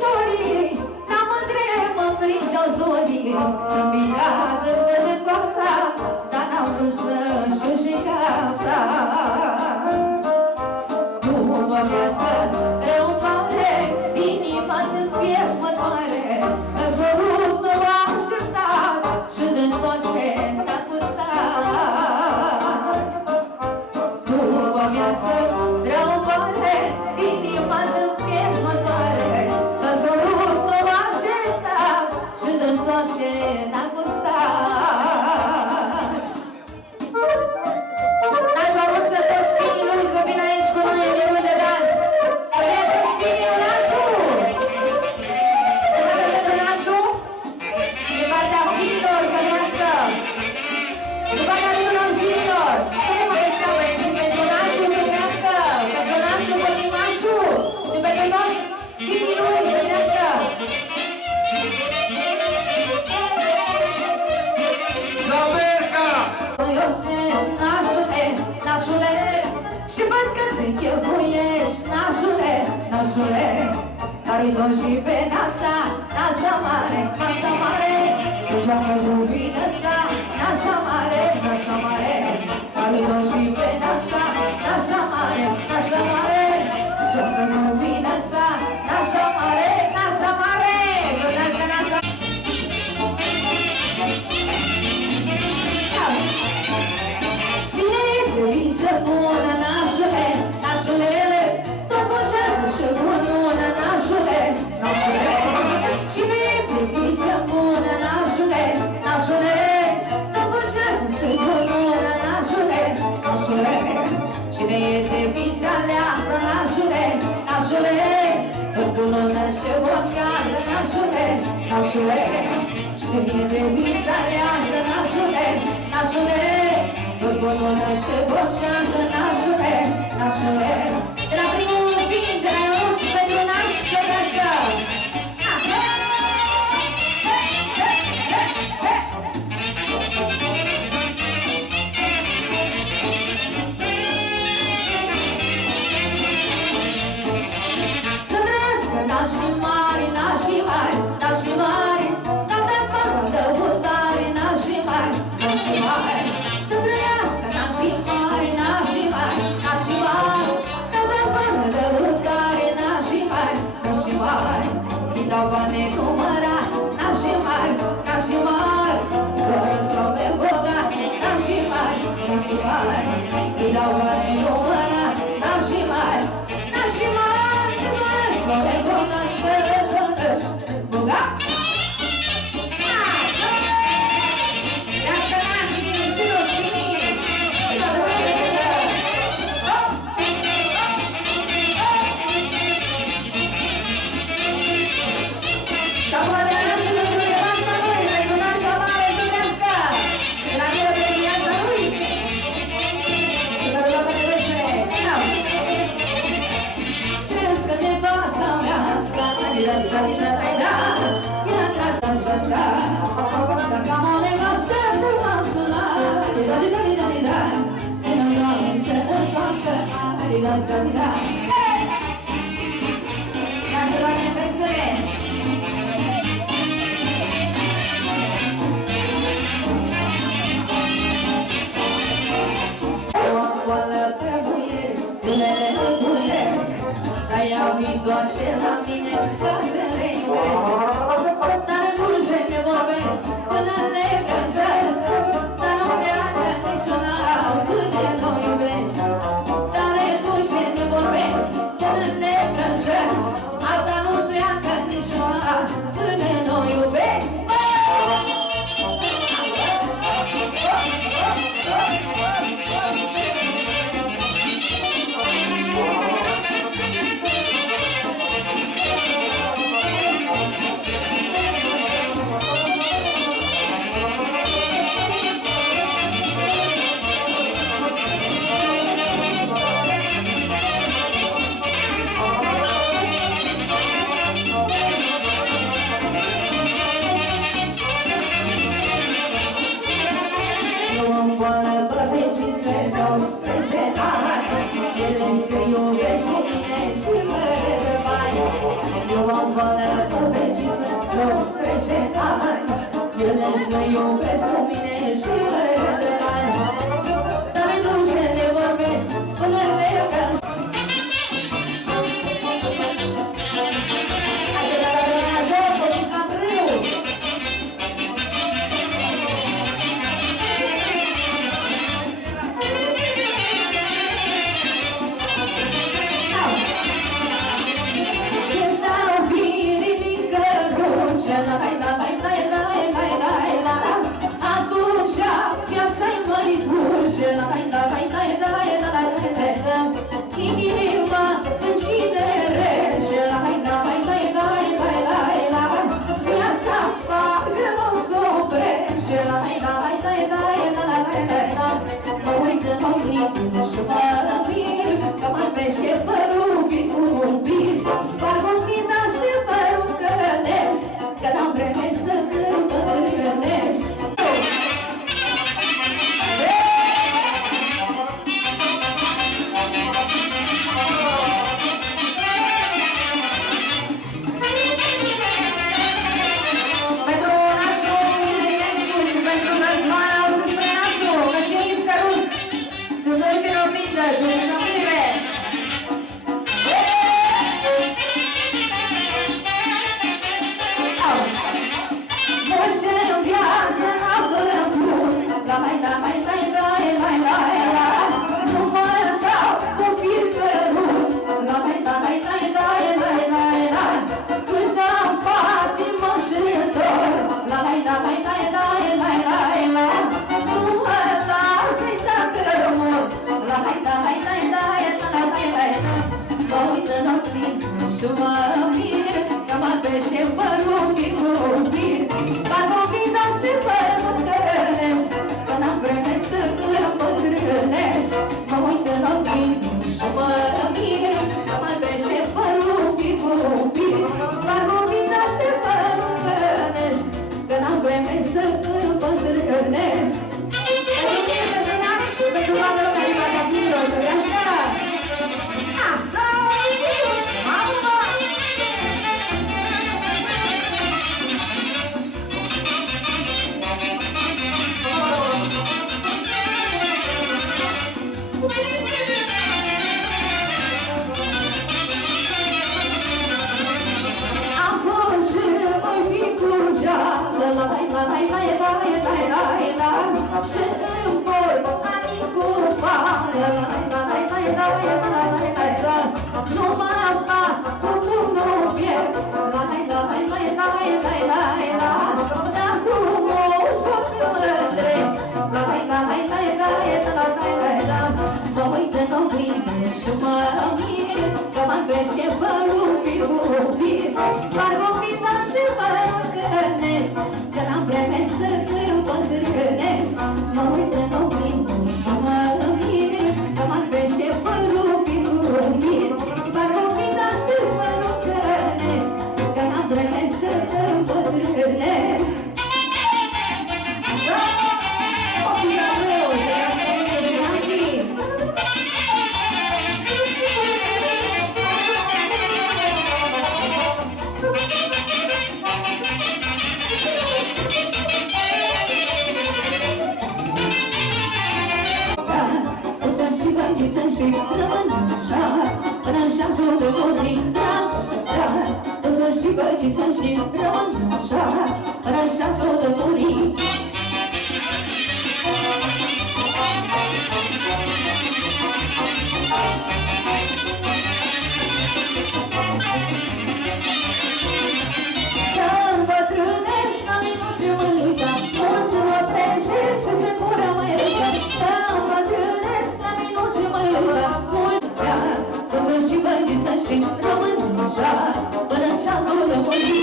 ușorii, la mândre mă pringeau zorii. Îmbinată de coasa, dar n-am vrut să-și și casa. După viață rău pare, inima de piept mă doare, că s-o dus nu m-a așteptat și din tot ce n-a gustat. După viață rău pare, inima de piept mă doare, că s-o dus nu m-a așteptat și din tot ce n-a gustat. N-aș avut să toți fiii lui să vină aici cu noi în liul de dans. Să vedem toți fiii lui Nașu! Să vedem pentru Nașu? Din partea fiilor să nească! Din partea tuturor fiilor! Să ne mai ăștia băieți pentru Nașu să nească! Pentru Nașu, pentru Nașu! Și pentru toți fiii lui să nească! Nașule, și văd că te chefuiești, nașule, nașule, dar-i dor și pe nașa, nașa mare, tu joacă cu vină sa, nașa mare, dar-i dor și pe nașa, nașa mare, joacă cu vină sa, nașa mare, să nașa. Viță bună, nașule, nașule, tot boșează și bună, nașule, nașule. Cine e pe viță bună, nașule, nașule, tot boșează și bună, nașule, nașule. Cine e pe viță aleasă, nașule, nașule, tot bună și boșează, nașule, nașule. Cine e pe viță aleasă, nașule, nașule, bună și boșează, nașule, nașule. De la primul vin, de la Ionuț pentru naș să trească. Să trească nașii mari, nașii mari, nașii mari, toată pără de votare, nașii mari, nașii mari. Să trăiască nașii mari, nașii mari, nașii mari, toată pără de votare, nașii mari, nașii mari. Îi dau bani numărați, nașii mari, nașii mari, fără sau pe bogați, nașii mari, nașii mari. Îi dau bani numărați, nașii mari, nașii mari, fără sau pe bogați, bogați. Doace la mine ca să le iubesc, dar în dulce ne vorbesc până ne gândesc, dar nu pleacă niciuna cât de nu iubesc, dar în dulce ne vorbesc până ne gândesc, dar nu pleacă niciuna cât de nu iubesc. Eu valea pe veciță 12 ani. Ele să iubesc cu mine și de bani. Dar dulce ne vorbesc până lecă. Inima încidere și viața parcă nu s-opre și mă uit în oglindă și mă mir că mă pește părul prin cu vorbiri. Sparg oglinda și părul călesc că n-am vreme să îmbătrânesc. Și mă mir că mă pește părul prin vorbiri. Sparg oglinda și părul călesc că n-am vreme să îmbătrânesc. Mă uit în oglindă și mă mir că mă pește părul prin vorbiri. Sparg oglinda și părul călesc că n-am vreme să îmbătrânesc. Pentru mine de nas și pentru toată lumea din partea Pinilor să viască. Și îmi vor ani cu bani. Nu mă bat cu pumnul piept. Dar frumos pot să mă trec. Mă uit în oglindă și mă mir că mă pește părul prin vorbiri. Sparg oglinda și mă călesc că n-am vreme să îmbătrânesc. Mă uit în oglindă și mă mir că mă pește părul prin vorbiri. Sparg oglinda și mă călesc că n-am vreme să îmbătrânesc. Și rămân așa, până în șansul de vorbri, o să știi băgiță și rămân așa, până în șansul de vorbri. Când bătrânesc, la minut ce mă uita, mult mă trece și se cură mai răsa. Când bătrânesc, la minut ce mă uita, mult prea, o să știi băgiță și rămân așa, până în șansul de vorbri.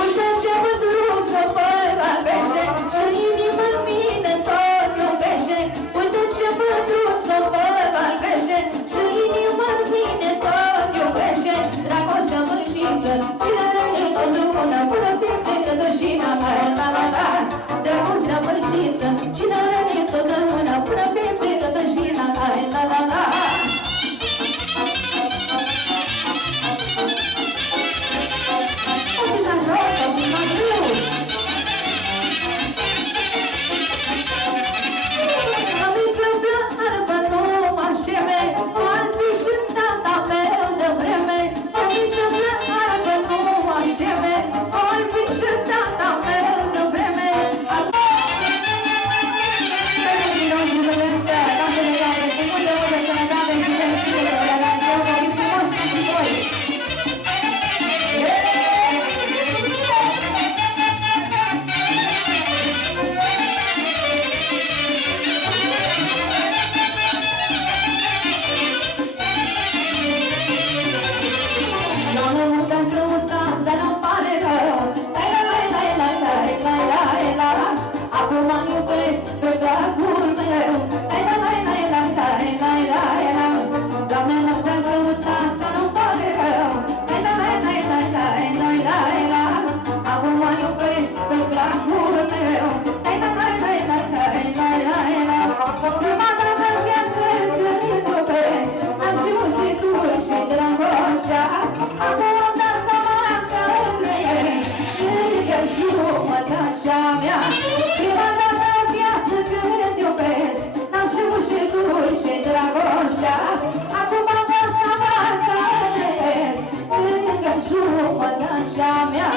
Uite ce mândruță păr albește și inima în mine tot iubește. Uite ce mândruță păr albește și inima în mine tot iubește. Dragostea măciță, tinerele totdeauna, până pierde cădășina mea, la la la. dragul meu. Lai, lai, lai, lai, lai, lai, lai, lai. Prima dată în viață când iubesc, am știut și tu și dragostea. Acum îmi dau seama că trăiesc, lângă jumătatea mea. Prima dată în viață când iubesc, am știut și tu și dragostea. Acum îmi dau seama că trăiesc, lângă jumătatea mea.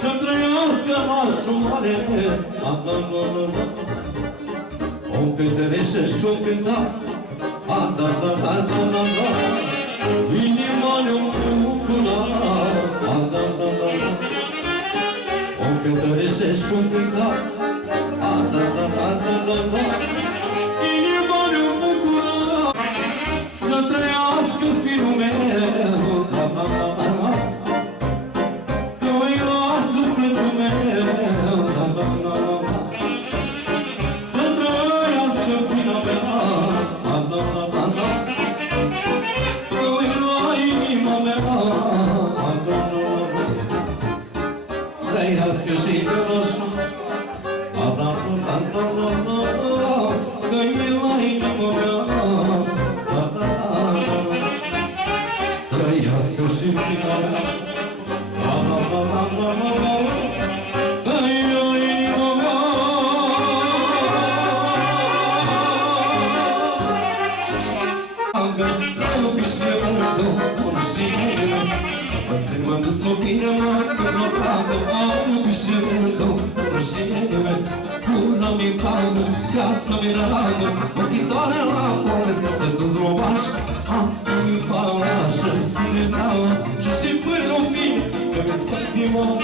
Să trăiască nașoare Adadadada O cântărește și-o cânta Adadadada Inima ne-o bucura Adadadada O cântărește și-o cânta Adadadada Inima ne-o bucura Să trăiască fiul meu Să trăiască fina mea Că-i la inima mea Trăiască și gălășa Că-i la inima mea Trăiască și fina mea Quando soppia morto notato Ho bisogno Ruscime Pura mi pago Cazzo mi dago O chi torna l'acqua E sotto tu srovaš Anzi mi fa lascia Si ne dava Ci si poi non fine Che mi spattimo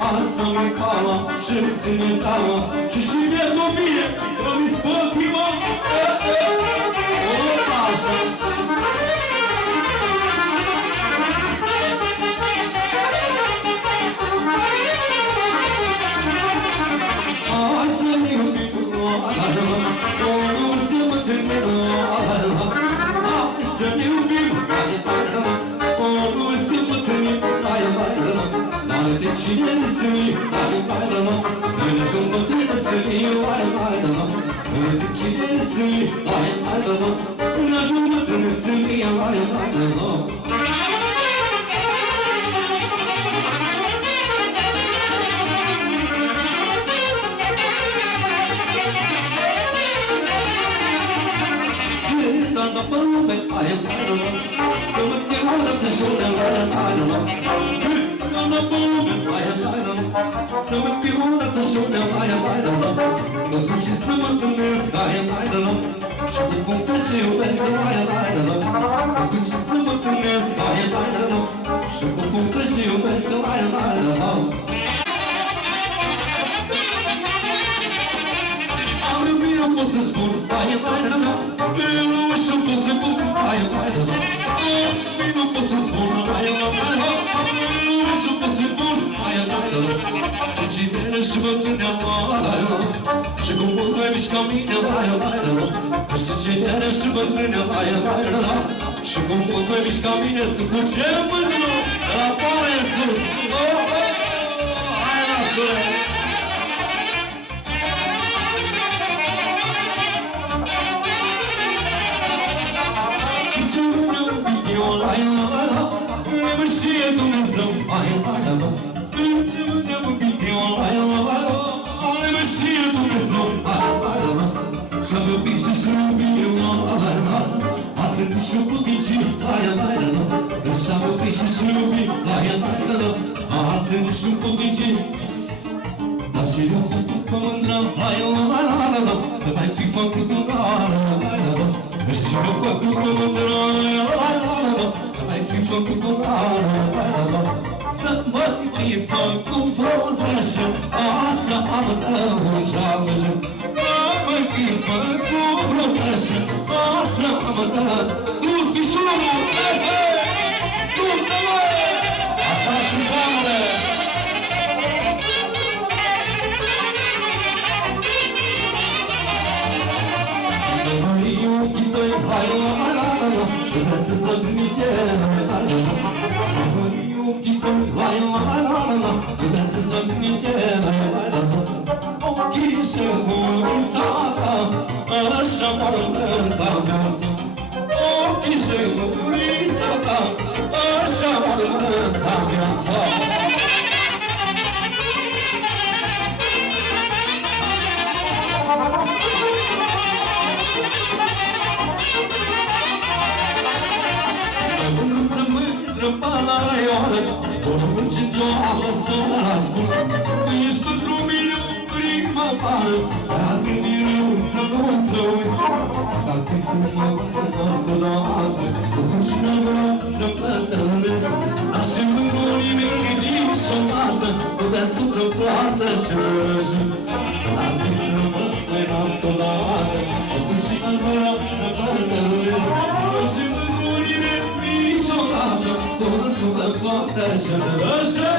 Asta mi fala și ține tala Și viedo bine că mi sportiva O lasă Asta mi iubim O nu se mă termină Asta mi iubim O nu se mă termină de cine ți-mi ai mai rămă Până jumă de ți-mi ai mai rămă De cine ți-mi ai mai rămă Până jumă de ți-mi ai mai rămă Dar la lume ai mai rămă Să mă fie o dată și o de mai rămă Să mă fiu o dată și o de mai rămă Mă duc și să mă întâlnesc ai mai rămă Și cu puncte ce iubesc ai mai rămă Mă duc și să mă întâlnesc ai mai rămă Și cu puncte ce iubesc ai mai rămă Am iubit, nu pot să spun ai mai rămă Pe lume și pot să buc ai mai rămă Am iubit, nu pot să spun ai mai rămă Și pot să bun, aia n-ai răs Și cine și bătrâne mai rău Și cum mult mai mișca mine, aia mai rău Și cine și bătrâne, aia mai rău Și cum mult mai mișca mine, sunt cu ce mândru De la pare în sus Hai la sure Ce mână un pic eu la mă știe Dumnezeu, ai mă Ce mână un pic eu la mă știe Dumnezeu, ai mă Și-am iubit și iubit eu la Ați întâlnit și-o putinci, ai mă Și-am iubit și iubit, ai mă Ați întâlnit și-o putinci Dar și eu făcut cu mândră, ai mă Să mai fi făcut un Și eu făcut cu mândră, ai mă Să-mi fi făcut o lară, să-mi fi făcut froză și asta am dăugeamă Să-mi fi făcut froză și asta am dăugeamă Sus pișorul, du-te-mă! Așa și șamele! Ochii tăi, hai, trebuie să trimite, ochii tăi, hai, trebuie să trimite, ochii și gurița ta, așa mă-nta viață. Ochii și gurița ta, așa mă-nta viața. fără să mă ascult. Ești pentru mine o primăvară, azi gândit rău să nu să uiți. Dar fi să mă nasc odată, totuși nu vreau să mă întâlnesc. Așa mângolii mei niciodată, nu deasupra plasă și răjă. Dar fi să mă nasc odată, totuși nu vreau să mă întâlnesc. Așa mângolii mei niciodată, nu deasupra plasă și răjă.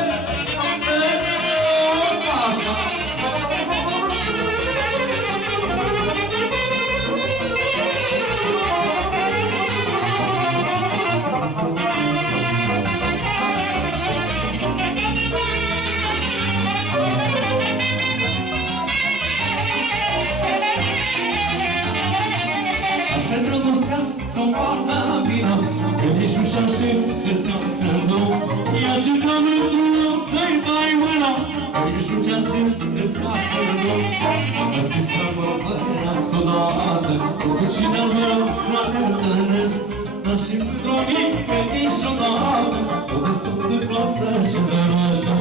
Să-mi facă vina, că nici nu și-am și găseam să nu. Ia ce camerul să-i dai mâna, că nici nu și-am și găseam să nu. Ar fi să mă părească odată, cu cine vreau să ne întâlnesc. Dar și pentru mine niciodată, unde sunt de plasă și de rășă.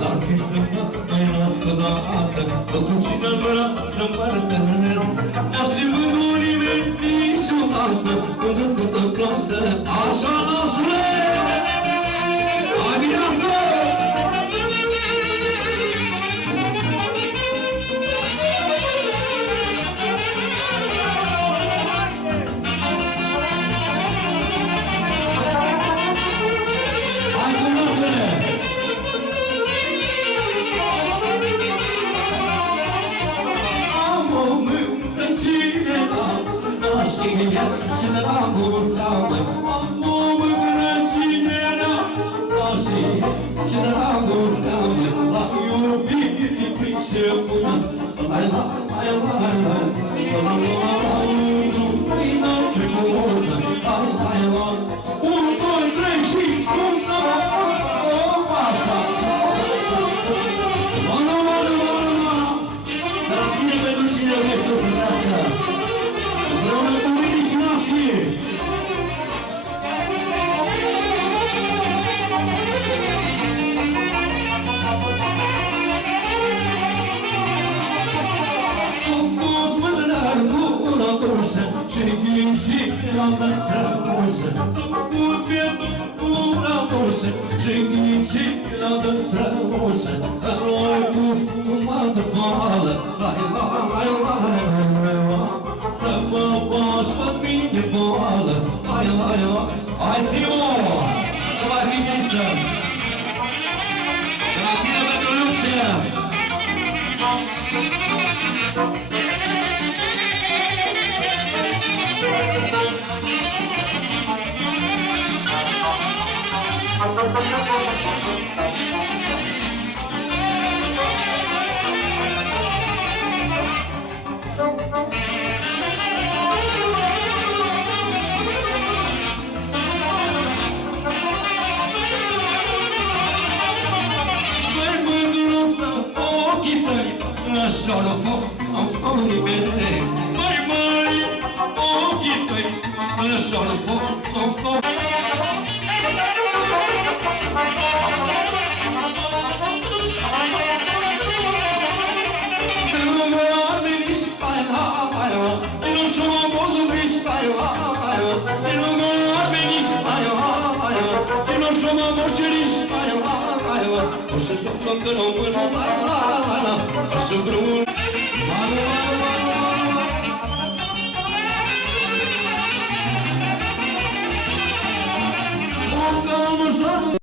Dar fi să mă părească odată, cu cine vreau să mă întâlnesc. Dar și pentru mine niciodată, unde sunt de plasă, așa nașule! Hai mireasă! Și de la gustă, am o mână cinera, și de la gustă, la iubire priceput. Hai la, hai la, hai la, la la, hai la, hai la, 1, 2, 3 și cum să mă așa. Mână, mână, mână, mână, dar bine pentru cine vrește să trească. Împreună cu mine și nașii! Cu mâna bună dușă și ghiși la străbușă. Cu vietul bună dușă și ghiși la străbușă. Noi pus cu mată goală, lai la, lai la, lai la. Să mă bași pe mine boală, hai, hai, hai. Hai, Simon! Că va fi visă! De la tine pentru Lucia! Așa l-a fost, am făcut mele. Mai mari, ochii tăi, așa l-a fost, am făcut. Nu mă arme nici aia, aia, nu știu mă pozu nici aia, aia, nu mă arme nici aia, aia, nu știu mă pozu nici aia, aia, o să joc că nu până aia, aia, o să grun. Calma,